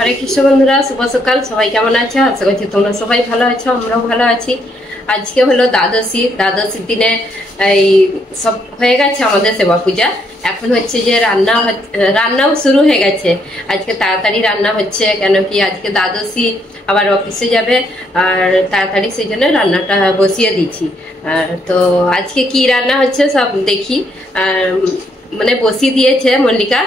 হরে কৃষ্ণ বন্ধুরা, শুভ সকাল। সবাই কেমন আছো? আশা করছি তোমরা সবাই ভালো আছো, আমরাও ভালো আছি। আজকে হলো দ্বাদশীর দিনে এই সব হয়ে গেছে আমাদের সেবা পূজা। এখন হচ্ছে যে রান্নাও শুরু হয়ে গেছে। আজকে তাড়াতাড়ি রান্না হচ্ছে, কেন কি আজকে দ্বাদশী, আবার অফিসে যাবে, আর তাড়াতাড়ি সেই জন্য রান্নাটা বসিয়ে দিচ্ছি। তো আজকে কি রান্না হচ্ছে সব দেখি। মানে বসিয়ে দিয়েছে মল্লিকা,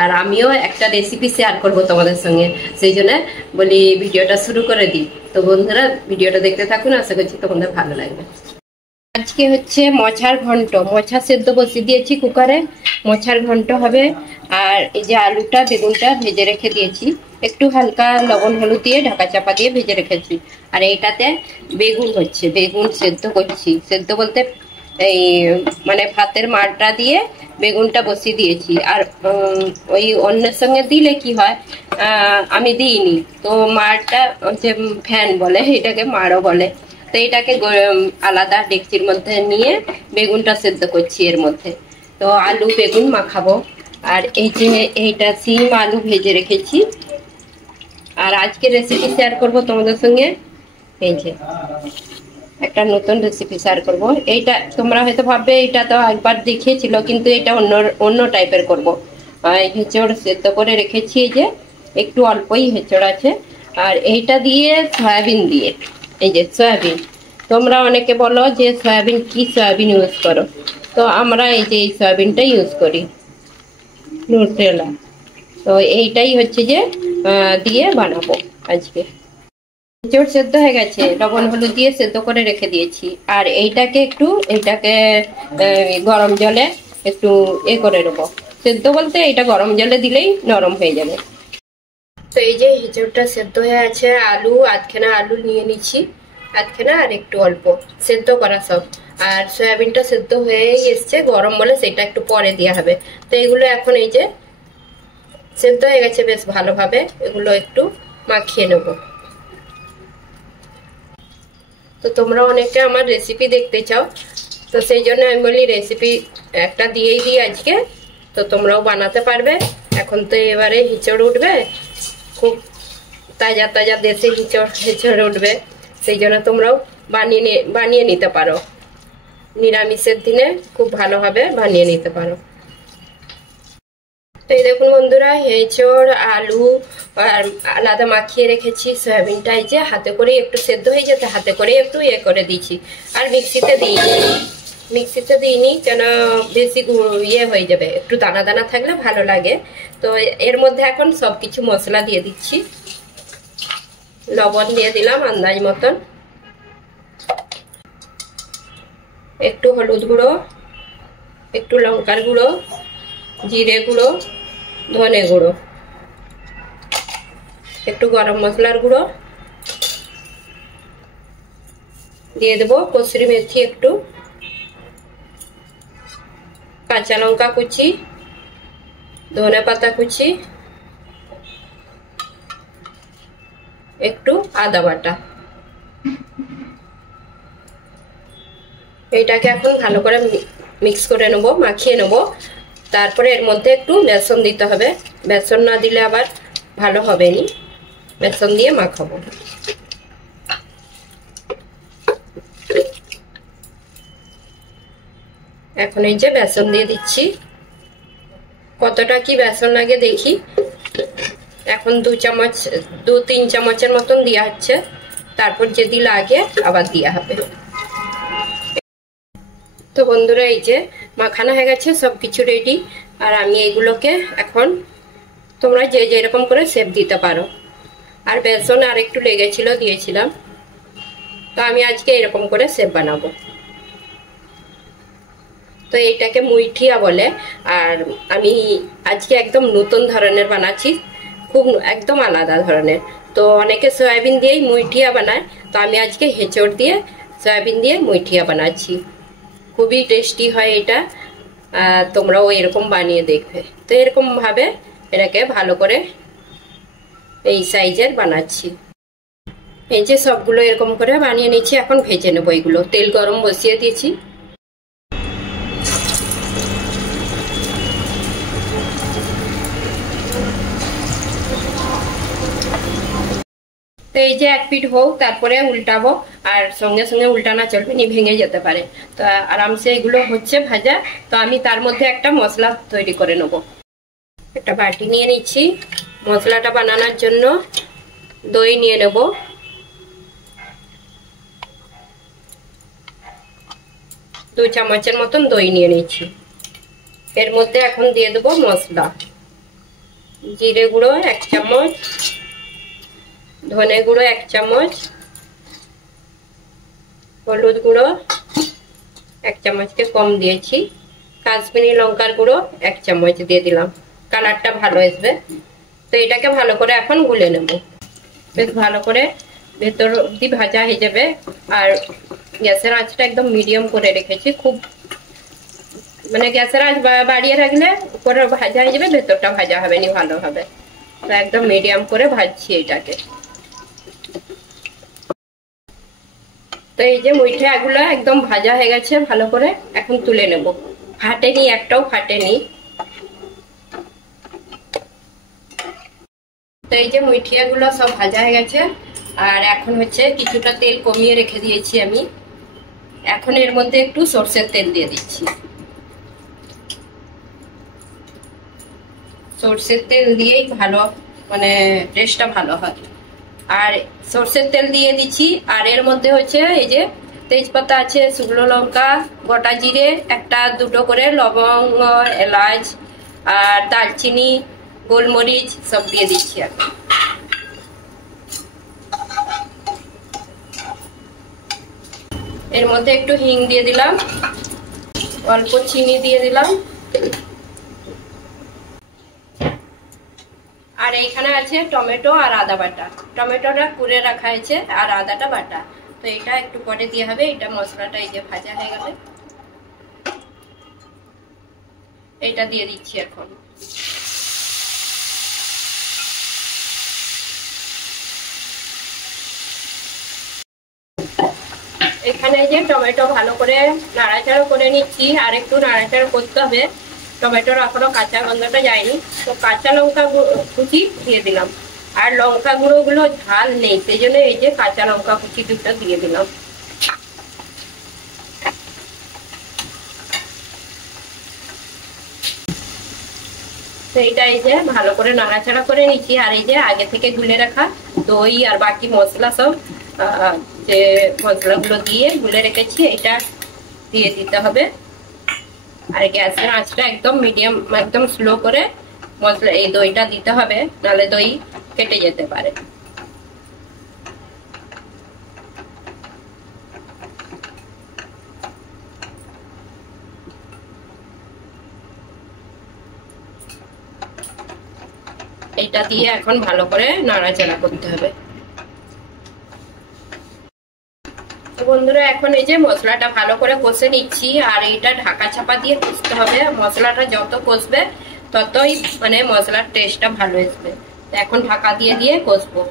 আর আমিও একটা রেসিপি শেয়ার করব তোমাদের সঙ্গে, সেই জন্য বলি ভিডিওটা শুরু করে দিই। তো বন্ধুরা ভিডিওটা দেখতে থাকুন, আশা করছি তোমাদের ভালো লাগবে। আজকে হচ্ছে মোছার ঘন্ট, মোছা সেদ্ধ বসিয়ে দিয়েছি কুকারে, মোছার ঘন্ট হবে। আর এই যে আলুটা বেগুনটা ভেজে রেখে দিয়েছি, একটু হালকা লবণ হলুদ দিয়ে ঢাকা চাপা দিয়ে ভেজে রেখেছি। আর এইটাতে বেগুন হচ্ছে, বেগুন সেদ্ধ করছি, সেদ্ধ বলতে এই মানে ভাতের মাড়টা দিয়ে বেগুনটা বসিয়ে দিয়েছি। আর ওই অন্যের সঙ্গে দিলে কি হয়, আমি দিইনি তো, মাড়টা যে ফ্যান বলে, এটাকে মাড়ও বলে। তো এটাকে আলাদা ডেকচির মধ্যে নিয়ে বেগুনটা সেদ্ধ করছি এর মধ্যে। তো আলু বেগুন মাখাবো। আর এই যে এইটা সিম আলু ভেজে রেখেছি। আর আজকে রেসিপি শেয়ার করব তোমাদের সঙ্গে, এই যে একটা নতুন রেসিপি শেয়ার করব। এইটা তোমরা হয়তো ভাববে এটা তো একবার দেখিয়েছিল, কিন্তু এটা অন্য টাইপের করব। হেঁচড় সেদ্ধ করে রেখেছি, এই যে একটু অল্পই হেঁচড় আছে। আর এইটা দিয়ে সয়াবিন দিয়ে, এই যে সয়াবিন, তোমরা অনেকে বলো যে সয়াবিন কি সয়াবিন ইউজ করো, তো আমরা এই যে এই সয়াবিনটা ইউজ করি, নিউট্রেলা। তো এইটাই হচ্ছে যে দিয়ে বানাবো আজকে। এঁচোড় সেদ্ধ হয়ে গেছে, লবণ হলুদ দিয়ে সেদ্ধ করে রেখে দিয়েছি। আর এইটাকে গরম জলে একটু করে নেবো, সেদ্ধ বলতে এটা গরম জলে দিলেই নরম হয়ে যাবে। তো এই যে এঁচোড়টা সেদ্ধ হয়ে আছে, আলু আধখানা আলু নিয়ে নিচ্ছি, আধখানা আর একটু অল্প সেদ্ধ করা সব। আর সয়াবিনটা সেদ্ধ হয়েই এসছে, গরম বলে সেটা একটু পরে দেওয়া হবে। তো এগুলো এখন এই যে সেদ্ধ হয়ে গেছে বেশ ভালোভাবে, এগুলো একটু মাখিয়ে নেবো। তো তোমরা অনেকে আমার রেসিপি দেখতে চাও, তো সেই জন্য আমি বলি রেসিপি একটা দিয়েই দিই আজকে, তো তোমরাও বানাতে পারবে। এখন তো এবারে হিঁচড় উঠবে, খুব তাজা তাজা দেশি হিঁচড় উঠবে, সেই জন্য তোমরাও বানিয়ে নিতে পারো। নিরামিষের দিনে খুব ভালোভাবে বানিয়ে নিতে পারো। তো এই দেখুন বন্ধুরা, এঁচোড় আলু আর আলাদা মাখিয়ে রেখেছি, সয়াবিনটা এই যে হাতে করে একটু সেদ্ধ হয়ে যেতে হাতে করে একটু করে দিয়েছি। আর মিক্সিতে দিইনি কেন বেশি হয়ে যাবে, একটু দানা দানা থাকলে ভালো লাগে। তো এর মধ্যে এখন সবকিছু মশলা দিয়ে দিচ্ছি। লবণ দিয়ে দিলাম আন্দাজ মতন, একটু হলুদ গুঁড়ো, একটু লঙ্কার গুঁড়ো, জিরে গুঁড়ো, ধনে গুঁড়ো, একটু গরম মশলার গুঁড়ো দিয়ে দেবো, কসুরি মেথি একটু, কাঁচা লঙ্কা কুচি, ধনে পাতা কুচি, একটু আদা বাটা। এইটাকে এখন ভালো করে মিক্স করে নেবো, মাখিয়ে নেবো। তারপরে এর মধ্যে একটু বেসন দিতে হবে, বেসন না দিলে আবার ভালো হবে নি, বেসন দিয়ে মাখাবো। এখন এই যে বেসন দিয়ে দিচ্ছি, কতটা কি বেসন লাগে দেখি। এখন 2-3 চামচের মতন দেওয়া হচ্ছে, তারপর যদি লাগে আবার দেওয়া হবে। তো বন্ধুরা এই যে মাখানো হয়ে গেছে, সবকিছু রেডি। আর আমি এগুলোকে এখন, তোমরা যে যেরকম করে শেপ দিতে পারো। আর বেসন আর একটু লেগেছিল, দিয়েছিলাম। তো আমি আজকে এরকম করে শেপ বানাবো। তো এইটাকে মুইঠিয়া বলে। আর আমি আজকে একদম নতুন ধরনের বানাচ্ছি, খুব একদম আলাদা ধরনের। তো অনেকে সয়াবিন দিয়েই মুইঠিয়া বানায়, তো আমি আজকে হেঁচড় দিয়ে সয়াবিন দিয়ে মুইঠিয়া বানাচ্ছি। খুবই টেস্টি হয় এটা, তোমরাও এরকম বানিয়ে দেখবে। তো এরকম ভাবে এটাকে ভালো করে এই সাইজের বানাচ্ছি। এই যে সবগুলো এরকম করে বানিয়ে নিচ্ছি, এখন ভেজে নেবো। এগুলো তেল গরম বসিয়ে দিয়েছি। তো এই যে এক পিঠ হোক, তারপরে উল্টাবো। আর সঙ্গে সঙ্গে উল্টানা চলবে নি, ভেঙে যেতে পারে। তো আরামসে এগুলো হচ্ছে ভাজা। তো আমি তার মধ্যে একটা মশলা তৈরি করে নেব। একটা বাটি নিয়ে নিচ্ছি। মশলাটা বানানোর জন্য দই নিয়ে নেব। 2 চামচের মতন দই নিয়ে নিচ্ছি। এর মধ্যে এখন দিয়ে দেবো মশলা। জিরে গুঁড়ো 1 চামচ, ধনে গুঁড়ো 1 চামচ, হলুদ গুঁড়ো 1 চামচকে কম দিয়েছি, কাশ্মীরি লঙ্কার গুঁড়ো 1 চামচ দিয়ে দিলাম, কালারটা ভালো আসবে। তো এটাকে ভালো করে এখন গুলে নেব। বেশ ভালো করে ভেতর অবধি ভাজা হয়ে যাবে। আর গ্যাসের আঁচটা একদম মিডিয়াম করে রেখেছি। খুব মানে গ্যাসের আঁচ বাড়িয়ে রাখলে উপরে ভাজা হয়ে যাবে, ভেতরটা ভাজা হবে না ভালোভাবে। তো একদম মিডিয়াম করে ভাজছি এটাকে। তো এই যে মুইঠাগুলো একদম ভাজা হয়ে গেছে ভালো করে, এখন তুলে নেব। ফাটেনি, একটাও ফাটেনি। তো এই যে মুইঠিয়াগুলো সব ভাজা হয়ে গেছে। আর এখন হচ্ছে কিছুটা তেল কমিয়ে রেখে দিয়েছি আমি। এখন এর মধ্যে একটু সরষের তেল দিয়ে দিচ্ছি। সরষের তেল দিয়েই ভালো, মানে টেস্টটা ভালো হয়। আর সরষের তেল দিয়ে দিচ্ছি। আর এর মধ্যে হচ্ছে এই যে তেজপাতা আছে, শুকনো লঙ্কা, গোটা জিরে, 1-2 করে লবঙ্গ, এলাচ, আর দারচিনি, গোলমরিচ সব দিয়ে দিচ্ছি এখন। এর মধ্যে একটু হিং দিয়ে দিলাম, অল্প চিনি দিয়ে দিলাম। আর এইখানে আছে টমেটো আর আদা বাটা। টমেটোটা কুড়ে রাখা আছে আর আদাটা বাটা। তো এটা একটু পরে দিয়ে হবে। এটা মশলাটা এই যে ভাজা হয়ে গেলে এটা দিয়ে দিচ্ছি এখন। এখানে যে টমেটো ভালো করে নাড়াচাড়া করে নিচ্ছি। আর একটু নাড়াচাড়া করতে হবে, টমেটোর এখনো কাঁচা গন্ধটা যায়নি। তো কাঁচা লঙ্কা কুচি দিয়ে দিলাম। আর লঙ্কা গুঁড়ো গুলো ঝাল নেই, সেই জন্য এই যে কাঁচা লঙ্কা কুচি 2টা দিয়ে দিলাম। তো এইটা এই যে ভালো করে নাড়াচাড়া করে নিচ্ছি। আর এই যে আগে থেকে গুলে রাখা দই আর বাকি মশলা সব যে মশলাগুলো দিয়ে গুলে রেখেছি, এটা দিয়ে দিতে হবে। আর গ্যাসের আঁচটা একদম মিডিয়াম, একদম স্লো করে মশলা এই দইটা দিতে হবে, নাহলে দই কেটে যেতে পারে। এটা দিয়ে এখন ভালো করে নাড়াচাড়া করতে হবে। বন্ধুরা এখন এই যে মশলাটা ভালো করে কষে নিচ্ছি। আর এটা ঢাকা চাপা দিয়ে কষতে হবে। মশলাটা যত কষবে ততই মানে মশলার টেস্টটা ভালো আসবে। এখন ঢাকা দিয়ে দিয়ে কষবো।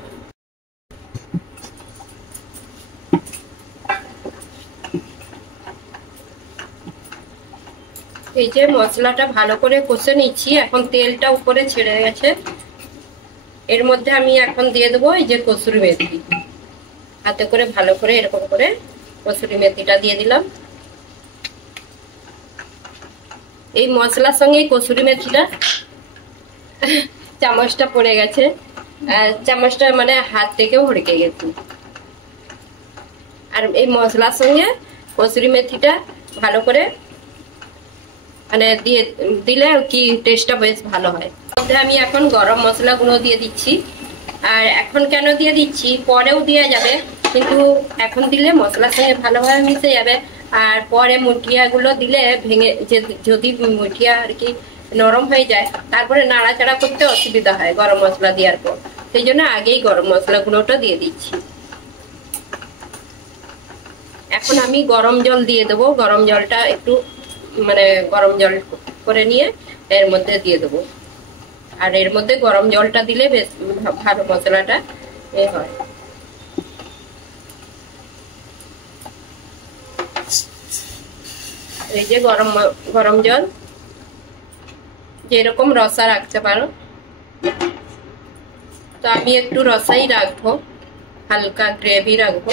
এই যে মশলাটা ভালো করে কষে নিচ্ছি। এখন তেলটা উপরে ছেড়ে গেছে। এর মধ্যে আমি এখন দিয়ে দেবো এই যে কসুরি মেথি। হাতে করে ভালো করে এরকম করে কসুরি মেথিটা দিয়ে দিলাম। এই মশলার সঙ্গে কসুরি মেথিটা চামচটা পড়ে গেছে, চামচটা মানে হাত থেকেও হড়কে গেছে। আর এই মশলার সঙ্গে কসুরি মেথিটা ভালো করে মানে দিয়ে দিলে কি টেস্টটা বেশ ভালো হয়। মধ্যে আমি এখন গরম মশলা গুঁড়ো দিয়ে দিচ্ছি। আর এখন কেন দিয়ে দিচ্ছি, পরেও দেওয়া যাবে, কিন্তু এখন দিলে মশলার সঙ্গে ভালোভাবে মিশে যাবে। আর পরে মুঠিয়াগুলো দিলে ভেঙে, যদি মুঠিয়া আর কি নরম হয়ে যায়, তারপরে নাড়াচাড়া করতে অসুবিধা হয় গরম মশলা দেওয়ার পর। সেই জন্য আগেই গরম মশলা গুঁড়োটা দিয়ে দিচ্ছি। এখন আমি গরম জল দিয়ে দেবো। গরম জলটা একটু মানে গরম জল করে নিয়ে এর মধ্যে দিয়ে দেবো। আর এর মধ্যে গরম জলটা দিলে বেশ ভালো মশলাটা হয়। এই যে গরম জল যেরকম রসা রাখতে পারো, তো আমি একটু রসাই রাখবো। হালকা গ্রেভি রাখবো।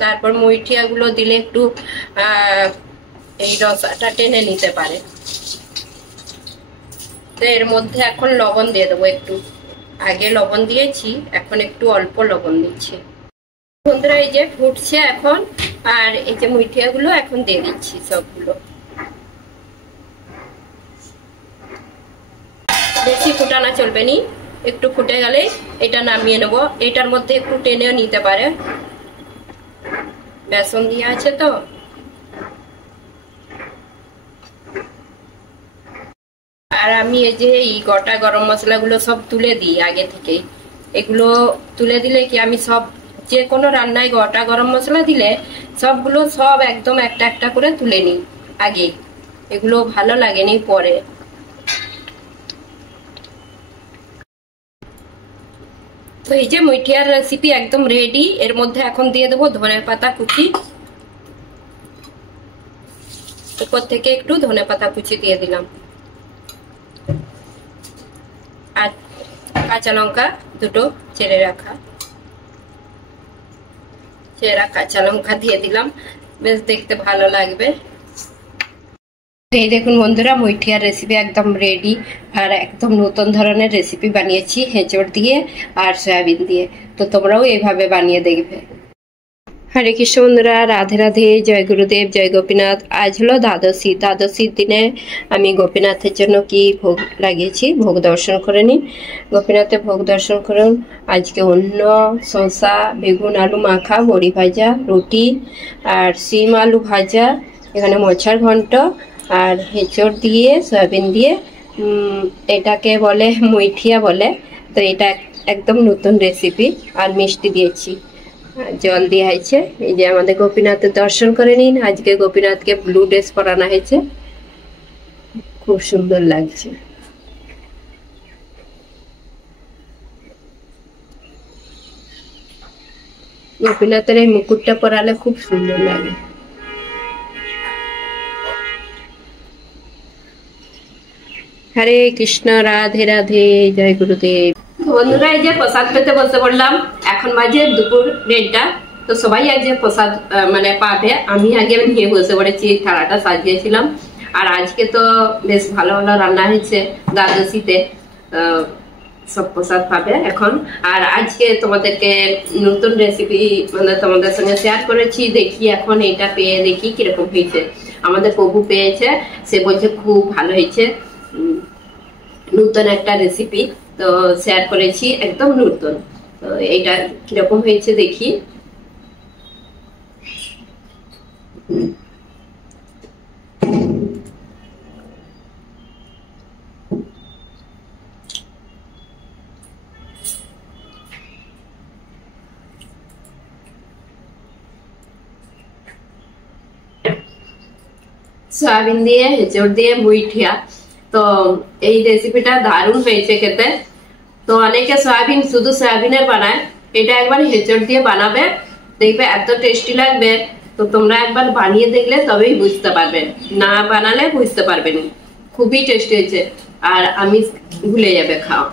তারপর মুইঠিয়া গুলো দিলে একটু এই রসাটা টেনে নিতে পারে। তো এর মধ্যে এখন লবণ দিয়ে দেবো একটু, আগে লবণ দিয়েছি, এখন একটু অল্প লবণ দিচ্ছি। বন্ধুরা এই যে ফুটছে এখন, আর এই যে মুইঠিয়া গুলো এখন দিয়ে দিচ্ছি সবগুলো। বেশি ফুটানো চলবে নি, একটু ফুটে গেলে এটা নামিয়ে নেবো। এটার মধ্যে একটু টেনেও নিতে পারে, বেসন দিয়ে আছে তো। আর আমি এই যে এই গোটা গরম মশলা গুলো সব তুলে দিই আগে থেকে। এগুলো তুলে দিলে কি আমি সব যে কোনো রান্নায় গোটা গরম মশলা দিলে সবগুলো সব একদম একটা একটা করে তুলে নিই আগে, এগুলো ভালো লাগেনি পরে। তো এই যে মুইঠিয়ার রেসিপি একদম রেডি। এর মধ্যে এখন দিয়ে দেবো ধনেপাতা কুচি, উপর থেকে একটু ধনেপাতা কুচি দিয়ে দিলাম, আর কাঁচা লঙ্কা দুটো চেরা কাঁচা লঙ্কা দিয়ে দিলাম, বেশ দেখতে ভালো লাগবে। এই দেখুন বন্ধুরা, মুইঠিয়ার রেসিপি একদম রেডি। আর একদম নতুন ধরনের রেসিপি বানিয়েছি এঁচড় দিয়ে আর সয়াবিন দিয়ে। তো তোমরাও এইভাবে বানিয়ে দেখবে। হরে কৃষ্ণ বন্ধুরা, রাধে রাধে, জয় গুরুদেব, জয় গোপীনাথ। আজ হলো দ্বাদশীর দিনে আমি গোপীনাথের জন্য কি ভোগ লাগিয়েছি, ভোগ দর্শন করে নিন। গোপীনাথের ভোগ দর্শন করুন। আজকে অন্য শসা, বেগুন, আলু মাখা, বড়ি ভাজা, রুটি আর শিম আলু ভাজা, এখানে মোচার ঘন্ট আর এঁচড় দিয়ে সয়াবিন দিয়ে, এটাকে বলে মুইঠিয়া বলে। তো এটা একদম নতুন রেসিপি। আর মিষ্টি দিয়েছি, জল দিয়ে হয়েছে। এই যে আমাদের গোপীনাথের দর্শন করে নিন। আজকে গোপীনাথকে ব্লু ড্রেস পরানো হয়েছে, খুব সুন্দর লাগছে। গোপীনাথের এই মুকুটটা পরালে খুব সুন্দর লাগে। হরে কৃষ্ণ, রাধে রাধে, জয় গুরুদেব। বন্ধুরা এই যে প্রসাদ পেতে বসে পড়লাম। এখন বাজে দুপুর 1:30টা। তো সবাই আজ যে প্রসাদ মানে পাবে, আমি আগে নিয়ে বসে পড়েছি, থালাটা সাজিয়েছিলাম। আর আজকে তো বেশ ভালো ভালো রান্না হয়েছে দ্বাদশীতে, সব প্রসাদ পাবে এখন। আর আজকে তোমাদেরকে নতুন রেসিপি মানে তোমাদের সঙ্গে শেয়ার করেছি। দেখি এখন এটা পেয়ে দেখি কিরকম হয়েছে। আমাদের প্রভু পেয়েছে, সে বলছে খুব ভালো হয়েছে, নতুন একটা রেসিপি তো শেয়ার করেছি, একদম নতুন। তো এইটা কিরকম হয়েছে দেখি। সয়াবিন দিয়ে, এঁচড় দিয়ে মুইঠিয়া। তো এই রেসিপিটা দারুণ হয়েছে খেতে। তো অনেকে সয়াবিন শুধু সয়াবিনের বানায়, এটা একবার এঁচড় দিয়ে বানাবে, দেখবে এত টেস্টি লাগবে। তো তোমরা একবার বানিয়ে দেখলে তবেই বুঝতে পারবে, না বানালে বুঝতে পারবে না। খুবই টেস্টি হয়েছে, আর আমি ভুলে যাবে খাও।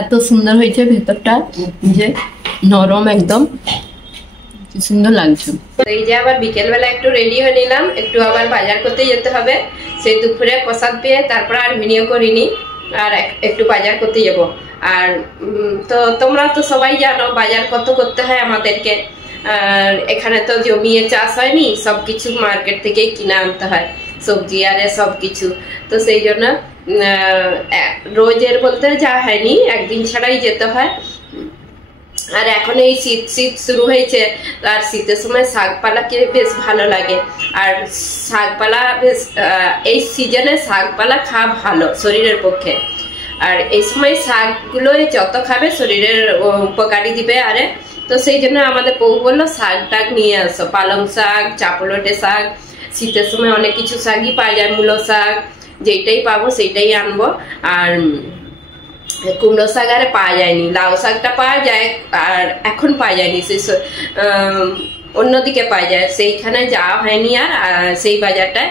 এত সুন্দর হয়েছে ভেতরটা, যে নরম একদম, কি সুন্দর লাগছে। এই যে আবার বিকেল বেলা একটু রেডি হয়ে নিলাম, একটু আবার বাজার করতে যেতে হবে। সেই দুপুরে প্রসাদ পেয়ে তারপর আর ভিডিও করিনি, আর একটু বাজার করতে যাব। আর তো তোমরা তো সবাই জানো বাজার কত করতে হয় আমাদেরকে। আর এখানে তো জমিয়ে চাষ হয়নি, সবকিছু মার্কেট থেকেই কিনে আনতে হয়, সবজি আর সবকিছু। তো সেই জন্য রোজের বলতে যা হয়নি, একদিন ছাড়াই যেতে হয়। আর এখন এই শীত শুরু হয়েছে, আর শীতের সময় শাকপালাকে বেশ ভালো লাগে। আর শাকপালা বেশ এই সিজনে শাকপালা খাওয়া ভালো শরীরের পক্ষে। আর এই সময় শাকগুলো যত খাবে শরীরের উপকারী দিবে। আরে তো সেই জন্য আমাদের বউ বললো শাক টাক নিয়ে আসো, পালং শাক, চাপলটে শাক। শীতের সময় অনেক কিছু শাকই পাওয়া যায়, মূলো শাক, যেটাই পাবো সেইটাই আনবো। আর কুমড়ো শাক আর পাওয়া যায়নি, লাউ শাকটা পাওয়া যায় আর এখন পাওয়া যায়নি, সেই অন্যদিকে পাওয়া যায়, সেইখানে যাওয়া হয়নি আর সেই বাজারটায়।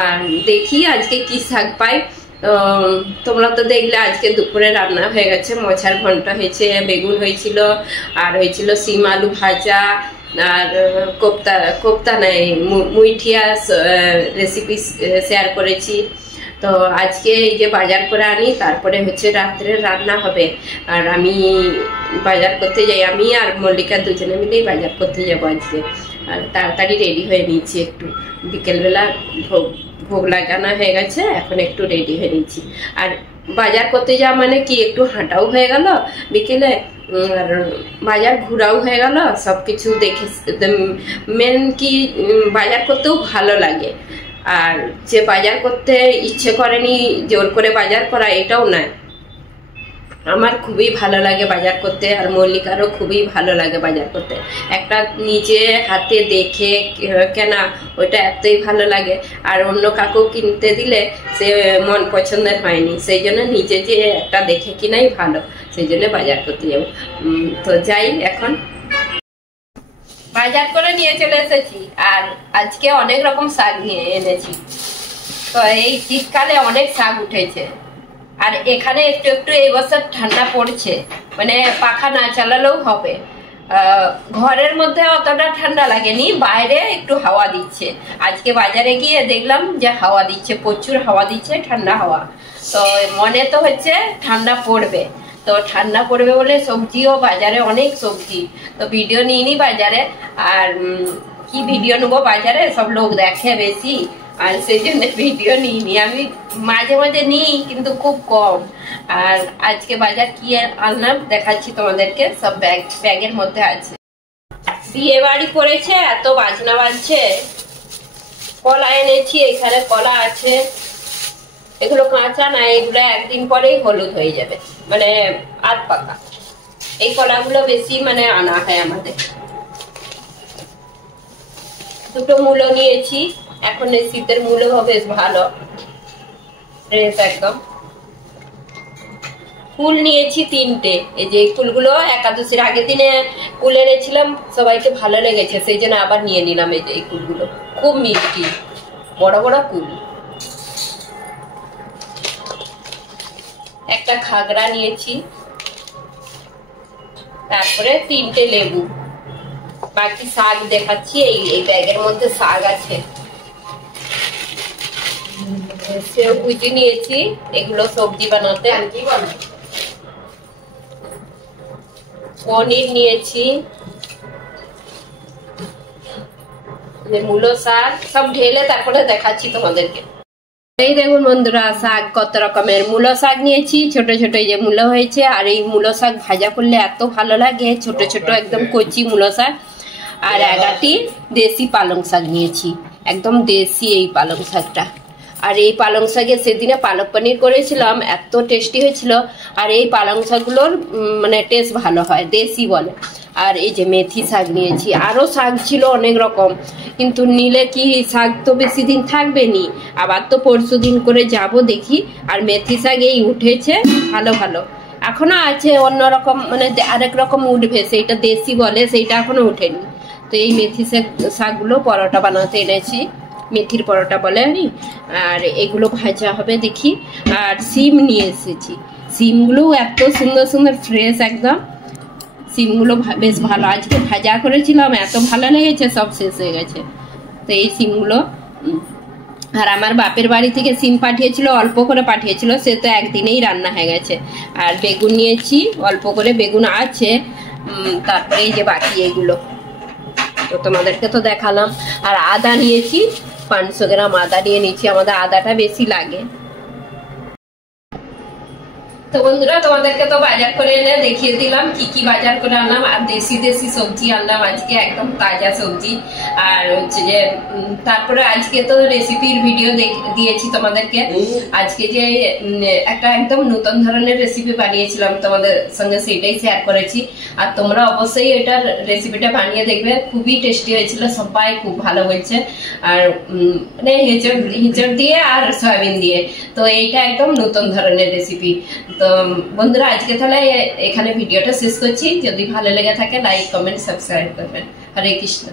আর দেখি আজকে কি শাক পাই। তোমরা তো দেখলে আজকে দুপুরে রান্না হয়ে গেছে, মোছার ঘন্ট হয়েছে, বেগুন হয়েছিল, আর হয়েছিল সিম আলু ভাজা, আর কোপ্তা নাই মুইঠিয়া রেসিপি শেয়ার করেছি। তো আজকে এই যে বাজার করে আনি, তারপরে হচ্ছে রাত্রে রান্না হবে। আর আমি বাজার করতে যাই, আমি আর মল্লিকা দুজনে মিলেই বাজার করতে যাবো আজকে। আর তাড়াতাড়ি রেডি হয়ে নিয়েছি, একটু বিকেলবেলা ভোগ লাগানো হয়ে গেছে, এখন একটু রেডি হয়ে নিচ্ছি। আর বাজার করতে যাওয়া মানে কি একটু হাঁটাও হয়ে গেল বিকেলে, আর বাজার ঘোরাও হয়ে গেল, সবকিছু দেখে। মেন কি বাজার করতেও ভালো লাগে। আর যে বাজার করতে ইচ্ছে করেনি জোর করে বাজার করা, এটাও নয়। আমার খুবই ভালো লাগে বাজার করতে, আর মল্লিকারও খুবই ভালো লাগে বাজার করতে। একটা নিজে হাতে দেখে কেনা, ওইটা এতই ভালো লাগে। আর অন্য কাকু কিনতে দিলে সে মন পছন্দের হয়নি, সেই জন্য নিজে যে একটা দেখে কিনাই ভালো, সেই জন্য বাজার করতে যাবো। তো যাই, এখন বাজার করে নিয়ে চলে এসেছি। আর আজকে অনেক রকম শাক নিয়ে এনেছি। তো এই শীতকালে অনেক শাক উঠেছে। আর এখানে একটু একটু এই বছর ঠান্ডা পড়ছে, মানে পাখা না চালালেও হবে। ঘরের মধ্যে অতটা ঠান্ডা লাগেনি, বাইরে একটু হাওয়া দিচ্ছে। আজকে বাজারে গিয়ে দেখলাম যে হাওয়া দিচ্ছে, প্রচুর হাওয়া দিচ্ছে, ঠান্ডা হাওয়া। তো মনে তো হচ্ছে ঠান্ডা পড়বে। তো ঠান্ডা পড়বে বলে সবজিও বাজারে অনেক সবজি, তো ভিডিও নিইনি বাজারে। আর কি ভিডিও নেবো বাজারে, সব লোক দেখে বেশি, আর সেই জন্য ভিডিও নিইনি। আমি মাঝে মাঝে নিই, কিন্তু খুব কম। আর আজকে বাজার কি আনলাম দেখাচ্ছি তোমাদেরকে, সব ব্যাগের মধ্যে আছে। বিয়ে বাড়ি করেছে, এত বাজনা বাজছে। কলা এনেছি, এখানে কলা আছে। এগুলো কাঁচা না, এগুলো একদিন পরেই হলুদ হয়ে যাবে, মানে আধ পাকা। এই কলাগুলো বেশি মানে আনা হয় আমাদের। দুটো মূলো নিয়েছি, এখন এই শীতের মূলো বেশ ভালো, ফ্রেশ একদম। ফুল নিয়েছি 3টে। এই যে ফুলগুলো একাদশীর আগের দিনে ফুল এনেছিলাম, সবাইকে ভালো লেগেছে, সেই জন্য আবার নিয়ে নিলাম। এই যে এই ফুলগুলো খুব মিষ্টি, বড় বড় ফুল। একটা খাগড়া নিয়েছি, তারপরে 3টে লেবু। বাকি শাক দেখাচ্ছি, এই ব্যাগের মধ্যে শাক আছে। সেও কুচি নিয়েছি, এগুলো সবজি বানাতে। পনির নিয়েছি, মূলো শাক, সব ঢেলে তারপরে দেখাচ্ছি তোমাদেরকে। এই দেখুন বন্ধুরা, শাক কত রকমের। মূলো শাক নিয়েছি, ছোট ছোট এই যে মূলো হয়েছে। আর এই মূলো শাক ভাজা করলে এত ভালো লাগে, ছোট ছোট একদম কচি মূলো শাক। আর 11টি দেশি পালং শাক নিয়েছি, একদম দেশি এই পালং শাকটা। আর এই পালং শাকে সেদিনে পালক পনির করেছিলাম, এত টেস্টি হয়েছিল। আর এই পালং শাকগুলোর মানে টেস্ট ভালো হয়, দেশি বলে। আর এই যে মেথি শাক নিয়েছি, আরো শাক ছিল অনেক রকম, কিন্তু নিলে কি শাক তো বেশি দিন থাকবে নি, আবার তো পরশু দিন করে যাব দেখি। আর মেথি শাক এই উঠেছে ভালো ভালো, এখনো আছে অন্যরকম, মানে আরেক রকম উঠবে, সেইটা দেশি বলে, সেইটা এখনো উঠেনি। তো এই মেথি শাকগুলো পরোটা বানাতে এনেছি, মেথির পরোটা বলে আনি। আর এগুলো ভাজা হবে দেখি। আর সিম নিয়ে এসেছি, সিমগুলো এত সুন্দর সুন্দর ফ্রেশ একদম। সিমগুলো বেশ ভালো, আজকে ভাজা করেছিলাম, এত ভালো লেগেছে, সব শেষ হয়ে গেছে। তো এই সিমগুলো। আর আমার বাপের বাড়ি থেকে সিম পাঠিয়েছিল, অল্প করে পাঠিয়েছিল, সে তো একদিনেই রান্না হয়ে গেছে। আর বেগুন নিয়েছি, অল্প করে বেগুন আছে। তারপরে এই যে বাকি এইগুলো তো তোমাদেরকে তো দেখালাম। আর আদা নিয়েছি, 500 গ্রাম আদা নিয়ে নিচ্ছি, আমাদের আদাটা বেশি লাগে। তো বন্ধুরা, তোমাদেরকে তো বাজার করে এনে দেখিয়ে দিলাম কি কি বাজার করে আনলাম। আর দেশি দেশি সবজি আনলাম আজকে, একদম তাজা সবজি। আর হচ্ছে যে তারপরে আজকে তো রেসিপির ভিডিও দিয়েছি তোমাদেরকে। আজকে যে একটা একদম নতুন ধরনের রেসিপি বানিয়েছিলাম তোমাদের সঙ্গে, সেটাই শেয়ার করেছি। আর তোমরা অবশ্যই এটার রেসিপিটা বানিয়ে দেখবে, খুবই টেস্টি হয়েছিল, সবাই খুব ভালো বলছে। আর মানে হিঁচড় দিয়ে আর সয়াবিন দিয়ে, তো এইটা একদম নতুন ধরনের রেসিপি। তো তো বন্ধুরা আজকে তাহলে এখানে ভিডিওটা শেষ করছি। যদি ভালো লেগে থাকে লাইক কমেন্ট সাবস্ক্রাইব করবেন। হরে কৃষ্ণ।